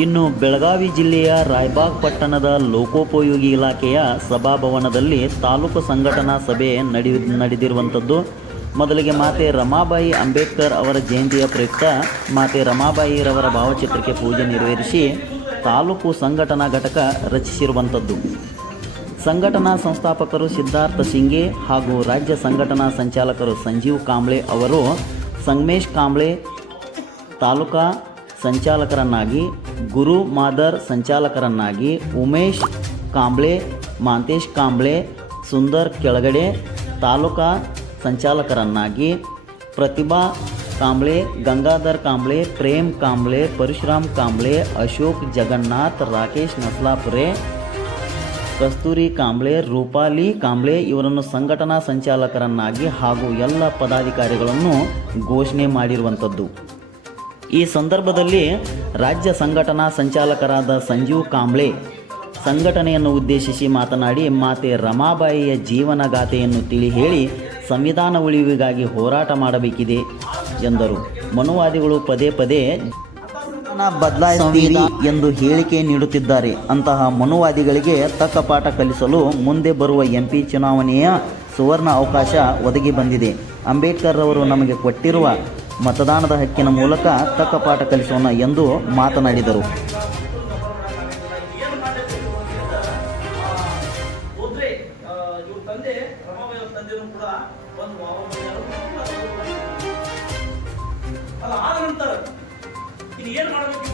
ಇನ್ನು ಬೆಳಗಾವಿ ಜಿಲ್ಲೆಯ ರಾಯಬಾಗ್ ಪಟ್ಟಣದ ಲೋಕೋಪಯೋಗಿ ಇಲಾಖೆಯ ಸಭಾಭವನದಲ್ಲಿ ತಾಲೂಕು ಸಂಘಟನಾ ಸಭೆ ನಡೆದಿರುವಂಥದ್ದು. ಮೊದಲಿಗೆ ಮಾತೆ ರಮಾಬಾಯಿ ಅಂಬೇಡ್ಕರ್ ಅವರ ಜಯಂತಿಯ ಪ್ರಯುಕ್ತ ಮಾತೆ ರಮಾಬಾಯಿರವರ ಭಾವಚಿತ್ರಕ್ಕೆ ಪೂಜೆ ನೆರವೇರಿಸಿ ತಾಲೂಕು ಸಂಘಟನಾ ಘಟಕ ರಚಿಸಿರುವಂಥದ್ದು. ಸಂಘಟನಾ ಸಂಸ್ಥಾಪಕರು ಸಿದ್ಧಾರ್ಥ ಸಿಂಗೆ ಹಾಗೂ ರಾಜ್ಯ ಸಂಘಟನಾ ಸಂಚಾಲಕರು ಸಂಜೀವ್ ಕಾಂಬ್ಳೆ ಅವರು ಸಂಗಮೇಶ್ ಕಾಂಬ್ಳೆ ತಾಲೂಕಾ ಸಂಚಾಲಕರನ್ನಾಗಿ, ಗುರು ಮಾದರ್ ಸಂಚಾಲಕರನ್ನಾಗಿ, ಉಮೇಶ್ ಕಾಂಬ್ಳೆ, ಮಾಂತೇಶ್ ಕಾಂಬ್ಳೆ, ಸುಂದರ್ ಕೆಳಗಡೆ ತಾಲೂಕಾ ಸಂಚಾಲಕರನ್ನಾಗಿ, ಪ್ರತಿಭಾ ಕಾಂಬ್ಳೆ, ಗಂಗಾಧರ್ ಕಾಂಬ್ಳೆ, ಪ್ರೇಮ್ ಕಾಂಬ್ಳೆ, ಪರಶುರಾಮ್ ಕಾಂಬ್ಳೆ, ಅಶೋಕ್ ಜಗನ್ನಾಥ್, ರಾಕೇಶ್ ನಸ್ಲಾಪುರೆ, ಕಸ್ತೂರಿ ಕಾಂಬ್ಳೆ, ರೂಪಾಲಿ ಕಾಂಬ್ಳೆ ಇವರನ್ನು ಸಂಘಟನಾ ಸಂಚಾಲಕರನ್ನಾಗಿ ಹಾಗೂ ಎಲ್ಲ ಪದಾಧಿಕಾರಿಗಳನ್ನು ಘೋಷಣೆ ಮಾಡಿರುವಂಥದ್ದು. ಈ ಸಂದರ್ಭದಲ್ಲಿ ರಾಜ್ಯ ಸಂಘಟನಾ ಸಂಚಾಲಕರಾದ ಸಂಜೀವ್ ಕಾಂಬ್ಳೆ ಸಂಘಟನೆಯನ್ನು ಉದ್ದೇಶಿಸಿ ಮಾತನಾಡಿ, ಮಾತೆ ರಮಾಬಾಯಿಯ ಜೀವನಗಾಥೆಯನ್ನು ತಿಳಿ ಹೇಳಿ ಸಂವಿಧಾನ ಉಳಿವಿಗಾಗಿ ಹೋರಾಟ ಮಾಡಬೇಕಿದೆ ಎಂದರು. ಮನುವಾದಿಗಳು ಪದೇ ಪದೇ ಬದಲಾಯಿಸುತ್ತೀರಿ ಎಂದು ಹೇಳಿಕೆ ನೀಡುತ್ತಿದ್ದಾರೆ. ಅಂತಹ ಮನುವಾದಿಗಳಿಗೆ ತಕ್ಕ ಪಾಠ ಕಲಿಸಲು ಮುಂದೆ ಬರುವ MP ಚುನಾವಣೆಯ ಸುವರ್ಣ ಅವಕಾಶ ಒದಗಿ ಬಂದಿದೆ. ಅಂಬೇಡ್ಕರ್ ಅವರು ನಮಗೆ ಕೊಟ್ಟಿರುವ ಮತದಾನದ ಹಕ್ಕಿನ ಮೂಲಕ ತಕ್ಕ ಪಾಠ ಕಲಿಸೋಣ ಎಂದು ಮಾತನಾಡಿದರು. ಏನು ಮಾಡಬೇಕು?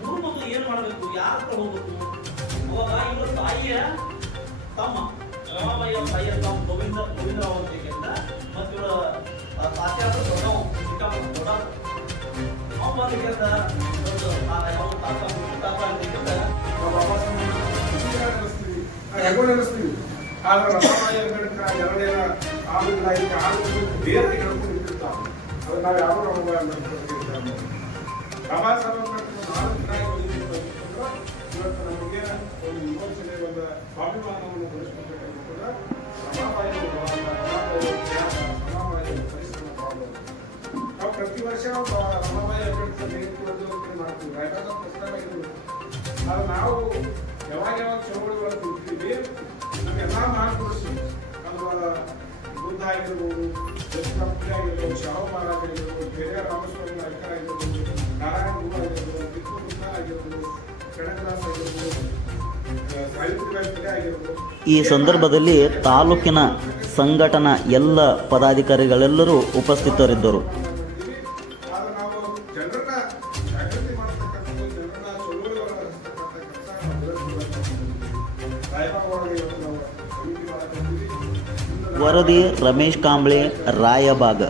ಮೂರು ಮಕ್ಕಳು ಏನು ಮಾಡಬೇಕು? ಯಾರ ಹತ್ರ ಹೋಗ್ಬೇಕು? ಅವಾಗ ಇವರ ತಾಯಿಯ ತಮ್ಮ ರಮಾಬಾಯಿಯ ತಾಯಿಯ ತಮ್ಮ ಗೋವಿಂದರಾವ್ ಅಂತ ಮತ್ತು ಇವರ ತಾತ್ಯಾದ ದೊಡ್ಡ ಅವ ಬಂದು ಕೇಳ್ದ ಯಾವ ತಾತ ಆದ್ರೆ ರಮಾಬಾಯಿ ಅಂಬೇಡ್ಕರ್ ಎರಡೇನ ಬೇರೆ ಹೇಳ್ಕೊಂಡಿರ್ತಾವೆ. ಅದು ನಾವು ಯಾವ ರಮಾಬಾಯಿ ಅಂಬೇಡ್ಕರ್ ಬಾಬಾ ಸಾಹೇಬ್ ಅಂಬೇಡ್ಕರ್ ಇವತ್ತು ನಮಗೆ ಒಂದು ವಿಮೋಚನೆ, ಒಂದು ಸ್ವಾಭಿಮಾನವನ್ನು ಬೆಳೆಸ್ಕೊಳ್ಬೇಕಾಗಿರ್ತದ. ರಮಾಬಾಯಿ ನಾವು ಪ್ರತಿ ವರ್ಷ ರಮಾಬಾಯಿ ಅಂಬೇಡ್ಕರ್ ಜಯಂತಿ ಮಾಡ್ತೀವಿ. ರಾಯಬಾಗ ಪುಸ್ತಕ ಆಗಿರ್ಬೋದು. ಅದು ನಾವು ಯಾವಾಗ ಚಳವಳಿ ಒಳಗೆ ಇರ್ತೀವಿ ನಮ್ಗೆಲ್ಲ ಮಾಡಿಕೊಡಿಸಿ. ಅದು ಬುದ್ಧ ಆಗಿರ್ಬೋದು, ದಕ್ಷಿಣಾಫ್ರಿಕಾ ಆಗಿರ್ಬೋದು, ಶಾಹು ಮಹಾರಾಜ್ ಆಗಿರ್ಬೋದು, ಬೇರೆ ರಾಮಸ್ವಾಮಿ ನಾಯಕರ ಆಗಿರ್ಬೋದು, ನಾರಾಯಣ ಗುರು ಆಗಿರ್ಬೋದು, ಟಿಪ್ಪು ಸುಲ್ತಾನ್ ಆಗಿರ್ಬೋದು, ಕನಕದಾಸ್ ಆಗಿರ್ಬೋದು, ಸಾವಿತ್ರಿಬಾಯಿ ಫುಲೆ ಆಗಿರ್ಬೋದು. ಈ ಸಂದರ್ಭದಲ್ಲಿ ತಾಲೂಕಿನ ಸಂಘಟನಾ ಎಲ್ಲ ಪದಾಧಿಕಾರಿಗಳೆಲ್ಲರೂ ಉಪಸ್ಥಿತರಿದ್ದರು. ವರದಿ ರಮೇಶ್ ಕಾಂಬ್ಳೆ, ರಾಯಬಾಗ.